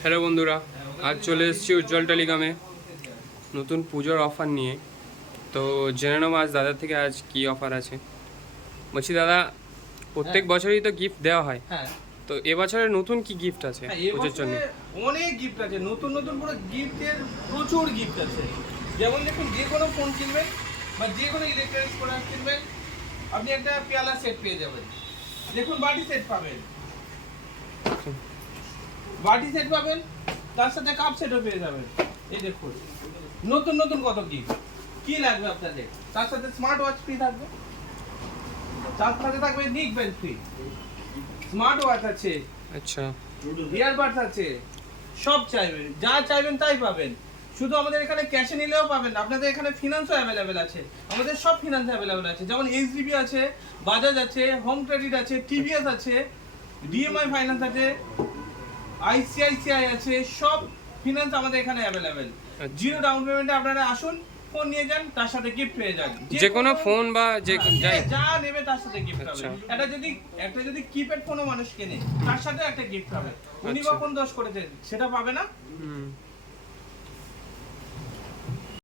Hello বন্ধুরা আজ চলে এসেছি উজ্জ্বল টেলিকমে নতুন পুজোর অফার নিয়ে। তো জেনে নেব আজ দাদার থেকে আজ কি অফার আছে? বলছি দাদা প্রত্যেক বছরই তো গিফট দেওয়া হয়। হ্যাঁ। তো এবছরে নতুন কি গিফট আছে হ্যাঁ, পুজোর জন্য? অনেক গিফট আছে। নতুন নতুন পুরো গিফটের প্রচুর গিফট আছে। যেমন দেখুন যে কোনো ফোন কিনবেন বা যে কোনো ইলেকট্রনিক্স প্রোডাক্ট কিনবেন আপনি একটা পেয়ালা সেট পেয়ে যাবেন। দেখুন বাটি সেট পাবেন। বাটি সেট পাবেন তার সাথে কাপ সেটও পেয়ে যাবেন। এই দেখুন নতুন নতুন কত গিফট কি লাগবে আপনাদের? তার সাথে স্মার্ট ওয়াচ ফ্রি থাকবে। তার সাথে থাকবে নিক বেল ফ্রি স্মার্ট ওয়াচ আছে। আচ্ছা। ইয়ারবাডস আছে। সব চাইবেন যা চাইবেন তাই পাবেন। শুধু আমাদের এখানে ক্যাশে নিলেও পাবেন আপনাদের এখানে ফিনান্সও অ্যাভেলেবেল আছে। আমাদের সব ফিনান্স অ্যাভেলেবেল আছে। যেমন এইচডিবি আছে বাজাজ আছে হোম ক্রেডিট আছে টিভিএস আছে ডিএমআই ফাইন্যান্স আছে। আইসিআইসিআই আছে সব ফিনান্স আমাদের এখানে অ্যাভেলেবেল। জিরো ডাউন পেমেন্টে আপনারা আসুন ফোন নিয়ে যান তার সাথে গিফট পেয়ে যান যে কোনো ফোন বা যে হ্যাঁ, যাই যা নেবে তার সাথে গিফট হবে। এটা যদি একটা যদি কিপ্যাড ফোনও মানুষ কেনে তার সাথে একটা গিফট হবে উনি আচ্ছা। কখন দোষ করেছে সেটা পাবে না হুম,